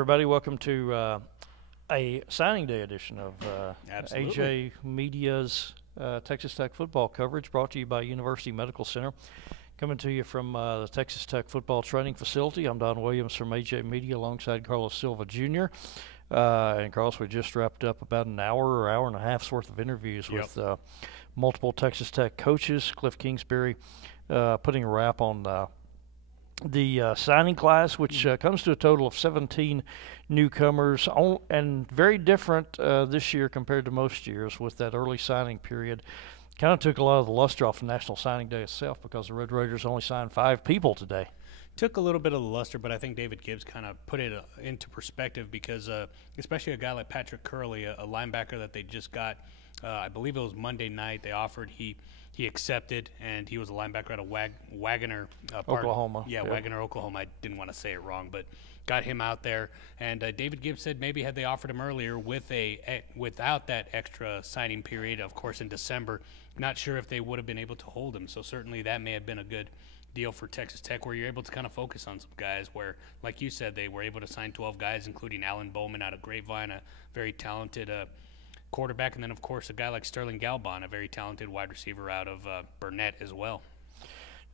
everybody. Welcome to a signing day edition of AJ Media's Texas Tech football coverage, brought to you by University Medical Center. Coming to you from the Texas Tech football training facility. I'm Don Williams from AJ Media alongside Carlos Silva Jr. And Carlos, we just wrapped up about an hour or hour and a half's worth of interviews with multiple Texas Tech coaches. Cliff Kingsbury putting a wrap on the signing class, which comes to a total of 17 newcomers, and very different this year compared to most years with that early signing period. Kind of took a lot of the luster off the National Signing Day itself because the Red Raiders only signed 5 people today. Took a little bit of the luster, but I think David Gibbs kind of put it into perspective because especially a guy like Patrick Curley, a linebacker that they just got, I believe it was Monday night, they offered, he accepted, and he was a linebacker out of Wagoner, Oklahoma. Yeah, yep. Wagoner, Oklahoma. I didn't want to say it wrong, but got him out there. And David Gibbs said maybe had they offered him earlier without that extra signing period, of course, in December, not sure if they would have been able to hold him. So certainly that may have been a good deal for Texas Tech, where you're able to kind of focus on some guys where, like you said, they were able to sign 12 guys, including Alan Bowman out of Grapevine, a very talented quarterback, and then, of course, a guy like Sterling Galbon, a very talented wide receiver out of Burnett as well.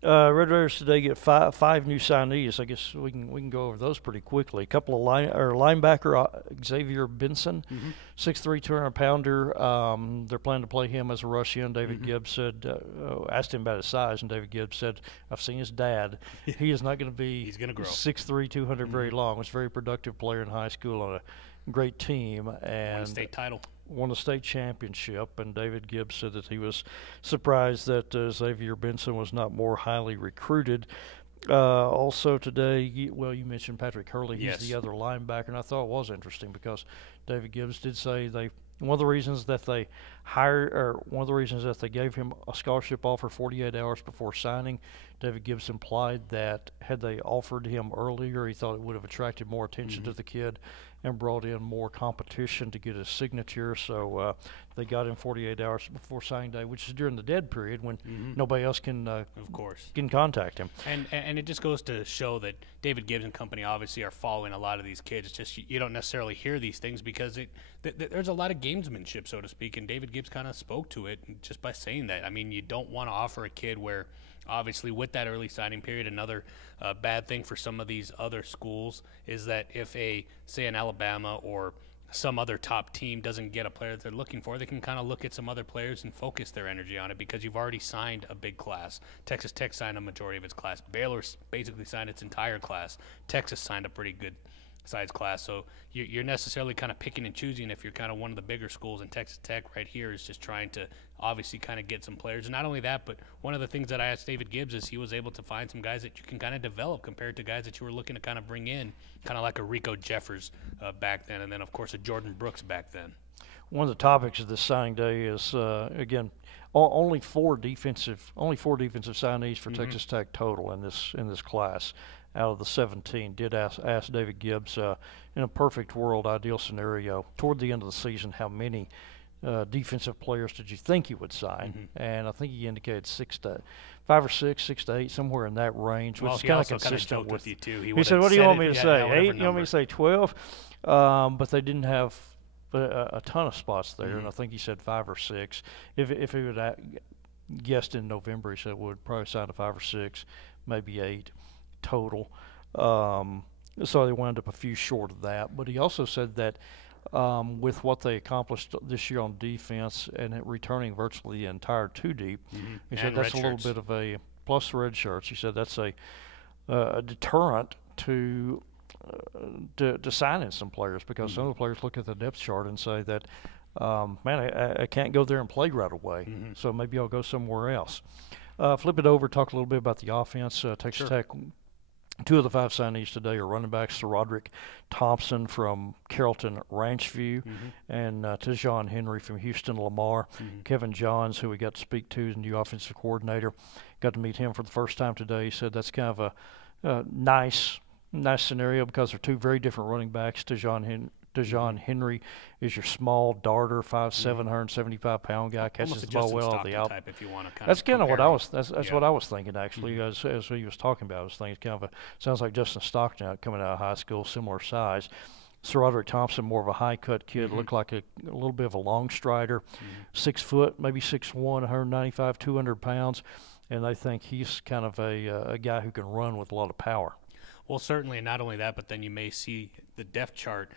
Red Raiders today get five new signees. I guess we can go over those pretty quickly. A couple of linebacker Xavier Benson, 6'3", 200-pounder. They're planning to play him as a rush in. David Gibbs said, asked him about his size, and David Gibbs said, "I've seen his dad. He is not going to be He's going to grow 6'3", 200 very long." Was a very productive player in high school on a great team and won a state title. Won a state championship, and David Gibbs said that he was surprised that Xavier Benson was not more highly recruited. Also today, you mentioned Patrick Hurley. He's the other linebacker, and I thought it was interesting because David Gibbs did say one of the reasons that they gave him a scholarship offer 48 hours before signing. David Gibbs implied that had they offered him earlier, he thought it would have attracted more attention to the kid and brought in more competition to get his signature. So they got him 48 hours before signing day, which is during the dead period when nobody else can contact him. And it just goes to show that David Gibbs and company obviously are following a lot of these kids. It's just you don't necessarily hear these things because there's a lot of gamesmanship, so to speak, and David Gibbs kind of spoke to it just by saying that. I mean, you don't want to offer a kid where obviously with that early signing period, another bad thing for some of these other schools is that if say an Alabama or some other top team doesn't get a player that they're looking for, they can kind of look at some other players and focus their energy on it because you've already signed a big class. Texas Tech signed a majority of its class. Baylor basically signed its entire class. Texas signed a pretty good size class, so you're necessarily kind of picking and choosing if you're kind of one of the bigger schools, and Texas Tech right here is just trying to obviously kind of get some players. And not only that, but one of the things that I asked David Gibbs is he was able to find some guys that you can kind of develop compared to guys that you were looking to kind of bring in, kind of like a Rico Jeffers back then, and then of course a Jordan Brooks back then. One of the topics of this signing day is again only four defensive signees for Texas Tech total in this class out of the 17. Did ask David Gibbs in a perfect world, ideal scenario, toward the end of the season, how many defensive players did you think you would sign? And I think he indicated 5 or 6, 6 to 8, somewhere in that range, which is kind of consistent with you too. He said, "What do you want me to say? 8? You want me to say 12?" But they didn't have a ton of spots there, and I think he said 5 or 6. If he would have guessed in November, he said would probably sign a 5 or 6, maybe 8 total. So they wound up a few short of that. But he also said that with what they accomplished this year on defense and returning virtually the entire 2 deep, he said that's a little bit of a plus red shirts. He said that's a deterrent to signing some players because some of the players look at the depth chart and say that, man, I can't go there and play right away, so maybe I'll go somewhere else. Flip it over, talk a little bit about the offense. Texas Tech, 2 of the 5 signees today are running backs: Roderick Thompson from Carrollton Ranchview and Tejon Henry from Houston Lamar. Kevin Johns, who we got to speak to, is the new offensive coordinator. Got to meet him for the first time today. He said that's kind of a nice scenario because they're 2 very different running backs. Tejon Henry is your small darter, 5'7", 175-pound guy, catches the ball well off the out. That's kind of what I was. That's what I was thinking actually. As he was talking about, I was thinking kind of sounds like Justin Stockton coming out of high school, similar size. Sir Roderick Thompson, more of a high-cut kid, looked like a little bit of a long strider, 6 foot, maybe 6'1", 195, 200 pounds, and they think he's kind of a guy who can run with a lot of power. Well, certainly, and not only that, but then you may see the depth chart,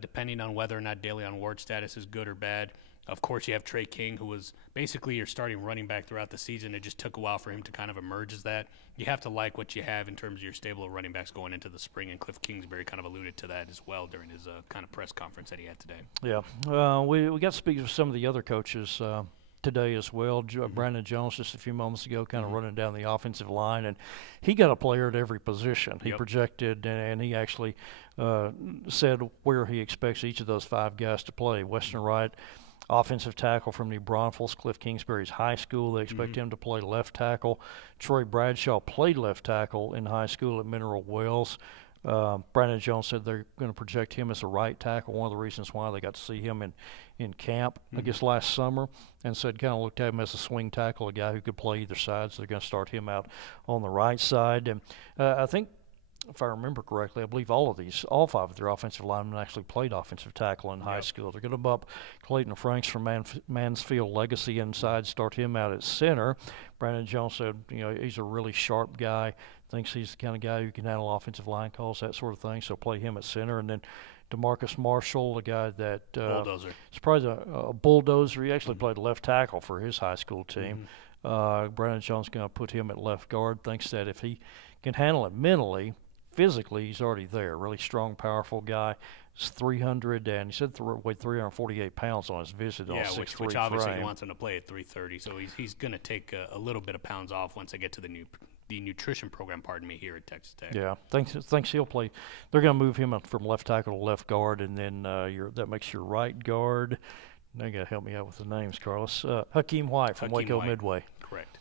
depending on whether or not DeLeon Ward's status is good or bad. Of course, you have Trey King, who was basically your starting running back throughout the season. It just took a while for him to kind of emerge as that. You have to like what you have in terms of your stable of running backs going into the spring, and Cliff Kingsbury kind of alluded to that as well during his kind of press conference that he had today. Yeah, we got to speak to some of the other coaches today as well. Brandon Jones just a few moments ago kind of running down the offensive line, and he got a player at every position. He projected, and he actually said where he expects each of those 5 guys to play. Weston Wright, offensive tackle from New Braunfels, Cliff Kingsbury's high school. They expect him to play left tackle. Troy Bradshaw played left tackle in high school at Mineral Wells. Brandon Jones said they're going to project him as a right tackle. One of the reasons why they got to see him in camp, I guess, last summer, and said kind of looked at him as a swing tackle, a guy who could play either side, so they're going to start him out on the right side. And I think, if I remember correctly, I believe all 5 of their offensive linemen actually played offensive tackle in high school. They're going to bump Clayton Franks from Mansfield Legacy inside, start him out at center. Brandon Jones said, he's a really sharp guy, thinks he's the kind of guy who can handle offensive line calls, that sort of thing, so play him at center. And then DeMarcus Marshall, a guy that bulldozer. He's probably a bulldozer. He actually played left tackle for his high school team. Brandon Jones going to put him at left guard, thinks that if he can handle it mentally, physically, he's already there. Really strong, powerful guy. He's 300, and he said weighed 348 pounds on his visit on 6'3" which obviously frame. he wants him to play at 330. So he's going to take a little bit of pounds off once they get to the nutrition program, here at Texas Tech. Yeah, thinks he'll play. They're going to move him up from left tackle to left guard, and then that makes your right guard. Now you got to help me out with the names, Carlos. Hakeem White from Waco Midway. Correct.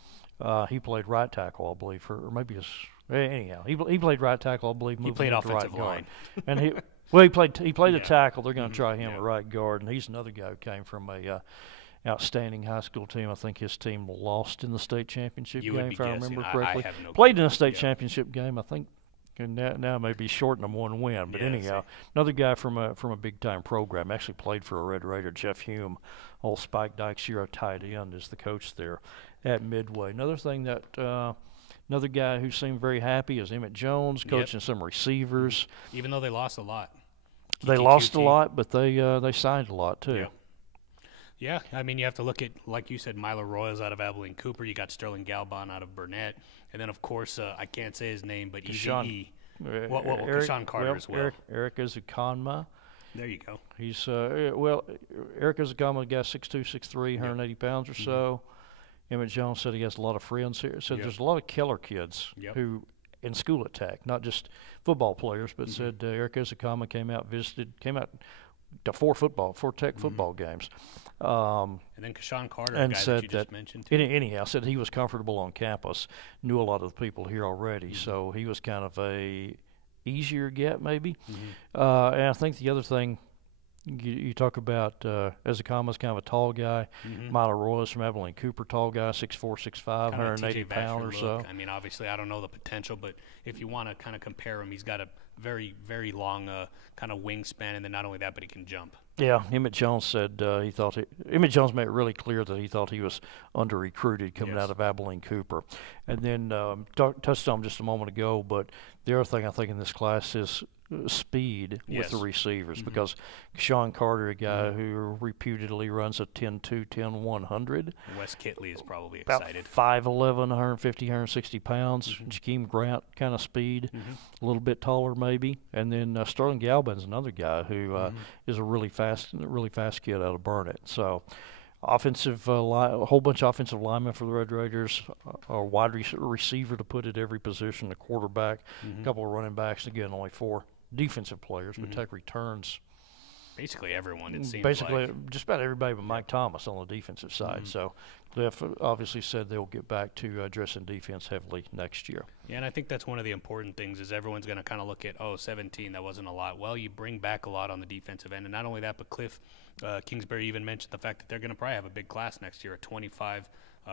He played right tackle, I believe, or maybe anyhow. He played right tackle, I believe. He played offensive right line. And he played a tackle. They're going to try him at right guard, and he's another guy who came from a outstanding high school team. I think his team lost in the state championship game, if I remember correctly. I have no Played in a state championship game, I think. And now maybe shorting them 1 win, but anyhow, another guy from a big time program. Actually played for a Red Raider. Jeff Hume, old Spike Dykes, a tight end, is the coach there at Midway. Another thing that another guy who seemed very happy is Emmett Jones, coaching some receivers. Even though they lost a lot. They lost a lot, but they signed a lot too. Yeah, I mean, you have to look at, like you said, Milo Royals out of Abilene Cooper. You got Sterling Galbon out of Burnett. And then, of course, I can't say his name, but Kashawn Carter as well. Eric Ezekanma. There you go. He's, Eric Ezekanma, guy 6'2", 6'3", 180 pounds or so. Emmett Jones said he has a lot of friends here. Said there's a lot of killer kids who in school at Tech, not just football players, but said Eric Ezekanma came out to 4 Tech football games. And then Kashawn Carter, and a guy said that you just mentioned. Anyhow, said he was comfortable on campus, knew a lot of the people here already, so he was kind of a easier get maybe. And I think the other thing, you talk about Ezekanma's kind of a tall guy. Milo Royals from Abilene Cooper, tall guy, 6'4", 6'5", 180 pounds or so. I mean, obviously, I don't know the potential, but if you want to kind of compare him, he's got a very, very long kind of wingspan, and then not only that, but he can jump. Yeah, Emmett Jones said Emmett Jones made it really clear that he thought he was under-recruited coming out of Abilene Cooper. And then touched on him just a moment ago, but the other thing I think in this class is speed with the receivers, because Kashawn Carter, a guy who reputedly runs a 10.2, 10.100. Wes Kitley is probably excited. About 5'11", 150, 160 pounds. Jakeem Grant kind of speed, a little bit taller maybe. And then Sterling Galbin's another guy who is a really fast kid out of Burnett. So a whole bunch of offensive linemen for the Red Raiders, a wide receiver to put at every position, a quarterback, a couple of running backs. Again, only 4 defensive players, but Tech returns basically everyone, it seems basically like. Just about everybody but Mike Thomas on the defensive side. So they've obviously said they'll get back to addressing defense heavily next year. Yeah, and I think that's one of the important things is everyone's going to kind of look at, 17, that wasn't a lot. Well, you bring back a lot on the defensive end, and not only that, but Cliff Kingsbury even mentioned the fact that they're going to probably have a big class next year, a 25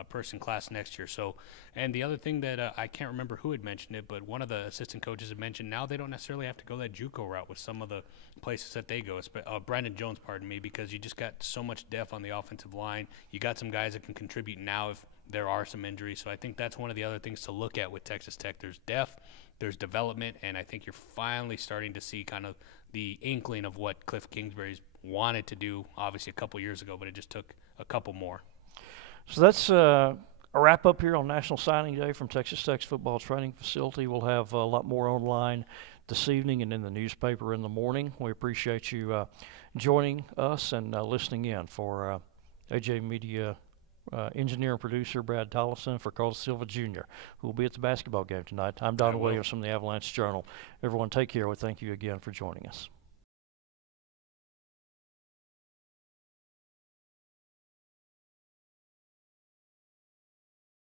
person class next year. So, and the other thing that I can't remember who had mentioned it, but one of the assistant coaches had mentioned now they don't necessarily have to go that JUCO route with some of the places that they go. Brandon Jones, pardon me, because you just got so much depth on the offensive line. You got some guys that can contribute now if there are some injuries. So I think that's one of the other things to look at with Texas Tech. There's depth, there's development, and I think you're finally starting to see kind of the inkling of what Cliff Kingsbury's wanted to do, obviously a couple years ago, but it just took a couple more. So that's a wrap up here on National Signing Day from Texas Tech's football training facility. We'll have a lot more online this evening and in the newspaper in the morning. We appreciate you joining us and listening in. For AJ Media engineer and producer Brad Tollison, for Carlos Silva Jr., who will be at the basketball game tonight. I'm Don Williams from the Avalanche-Journal. Everyone take care. We thank you again for joining us.